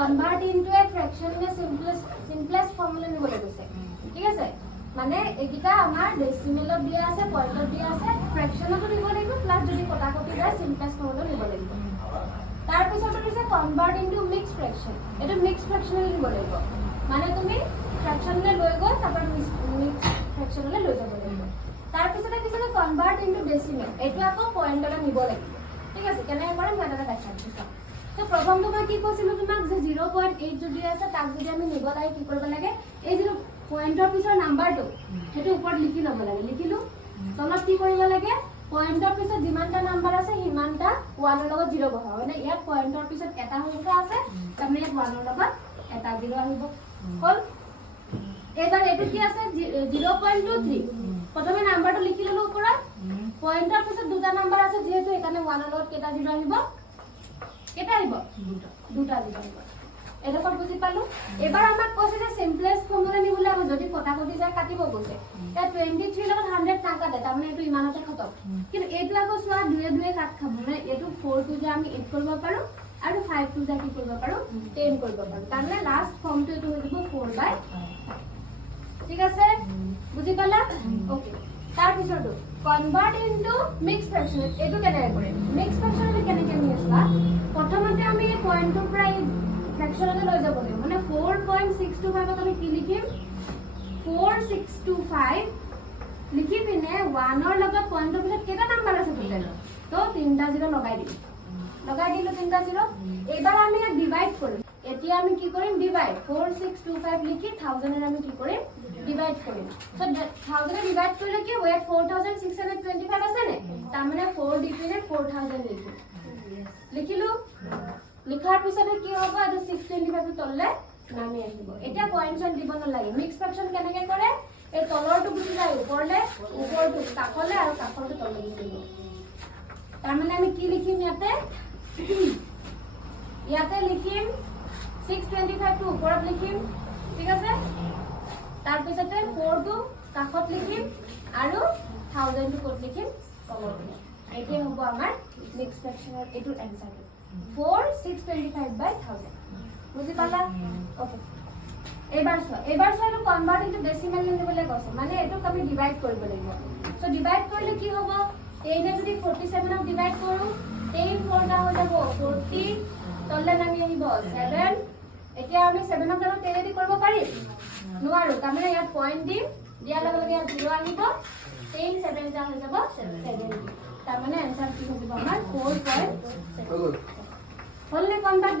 convert into a ফ্ৰ্যাকশন নে simplest formula নিবলে কৈছে ঠিক আছে মানে একিটা আমাৰ ডেসিমেলত দিয়া আছে পয়েন্টত দিয়া আছে ফ্ৰ্যাকশনতো দিব লাগিব প্লাস যদি কটাকটি যায় সিম্পলেস্ট ফৰ্মুলা নিব লাগিব তাৰ পিছত দিছে কনভার্ট ইনটু মিক্সড ফ্র্যাকশন এটো মিক্সড ফ্র্যাকশনলে নিব লাগিব মানে তুমি ফ্র্যাকশনলে লৈ গৈ তারপর মিক্সড ফ্র্যাকশনলে লৈ যাব লাগিব তাৰ পিছতে দিছে কনভার্ট ইনটু ডেসিমেল এটো আকৌ পয়েন্টলে নিব লাগিব ঠিক আছে কেনে কৰিম মই এটা দেখাইছো তো প্ৰথম তোমাৰ কি কৈছিলো তোমাক যে 0.8 যদি আছে তাক যদি আমি নিব লাগে কি কৰিব লাগে এই যে পয়েন্টৰ পিছৰ নাম্বাৰটো হেতু ওপৰত লিখি লব লাগে লিখিলো তলত কি কৰিব লাগে পয়েন্টৰ পিছত যিমানটা নাম্বাৰ আছে হিমানটা 1 ৰ লগত 0 বহাও মানে ইয়াত পয়েন্টৰ পিছত এটা সংখ্যা আছে তাৰমানে ইয়াত 1 ৰ লগত এটা 0 আহিব হল এবাৰ এটো কি আছে 0.23 প্ৰথমে নাম্বাৰটো লিখি ললো ওপৰত পয়েন্টৰ পিছত দুটা নাম্বাৰ আছে যেহেতু এখানে 1 ৰ লগত কেটা 0 আহিব কেটা আহিব দুটা 0 আহিব এডোখৰ বুজি পালো এবাৰ আমাক কৈছে যে সিম্পলেস্ট ফৰ্মুলা নিবলে আমি যদি কটাকটি যায় কাটিব কৈছে তা 23 লগত 100 টাকা দে তাৰমানে এটো ইমানতে খতম কিন্তু এটো আকৌ সোৱা দুয়ে দুয়ে কাট খাব মানে এটো 4 টু যে আমি 8 কৰিব পাৰো আৰু 5 টু যে কি কৰিব পাৰো 10 কৰিব পাৰো তাৰমানে লাষ্ট ফৰ্মটো এটো হৈ যাব 4/5 ঠিক আছে বুজি পালা ওকে তাৰ পিছৰটো কনভাৰ্ট ইনটু মিক্সড ফ্ৰ্যাকশন এটো কেনে কৰে মিক্সড ফ্ৰ্যাকশন কেনে কেনে আসলা প্ৰথমতে আমি এই পয়েন্টৰ পৰা ফ্র্যাকশনলে লৈ যাব লাগিব মানে 4.625 ক আমি কি লিখিম 4625 লিখি পিনে 1 ৰ লগত পয়েন্টৰ পিছত কেটা নাম্বাৰ আছে টোটাল তো 3টা 0 লগাই দিম লগাই দিলো 3টা 0 এবাৰ আমি ডিভাইড কৰিম এতিয়া আমি কি কৰিম ডিভাইড 4625 লিখি 1000 এৰ আমি কি কৰিম ডিভাইড কৰিম সো 1000 এ ডিভাইড কৰিলে কি হয় 4625 আছে নে তাৰ মানে 4 দি পিনে 4000 লিখিম লিখিলো লিখাৰ পিছতে কি হ'ব এটা 625 তললে নামি আহিব এটা পয়েন্টছন দিব নালাগে মিক্স ফ্র্যাকশন কেনেকে কৰে এই তলৰটো গুচি যায় ওপৰলে ওপৰটো কাষলে আৰু কাষৰটো তললে গুচি যাব তাৰ মানে আমি কি লিখিম ইয়াতে ইয়াতে লিখিম 625 টু ওপৰত লিখিম ঠিক আছে তাৰ পিছতে 4 টু কাষত লিখিম আৰু 1000 টু কত লিখিম তলত একে হ'ব আমাৰ মিক্স ফ্ৰ্যাকশনৰ এটো आंसर 4625/1000 বুজি পালা ওকে এবাৰ এটো কনভাৰ্ট ইনটু ডেসিমেল নিবলে কৈছে মানে এটো আমি ডিভাইড কৰিব লাগিব সো ডিভাইড কৰিলে কি হ'ব 10 এ যদি 47 ক ডিভাইড কৰো 10 4 টা হৈ যাব 40 তললে নামি আহিব 7 এতিয়া আমি 7 ক 10 দি কৰিব পাৰি নোৱাৰো তাৰমানে ইয়াত পয়েন্ট দিম দিয়াৰ লগে লগে 0 আহিব 10 7 টা হৈ যাব 70 তাৰমানে आंसर কি হ'ব আমাৰ 4.7 হল নে কনভাৰ্ট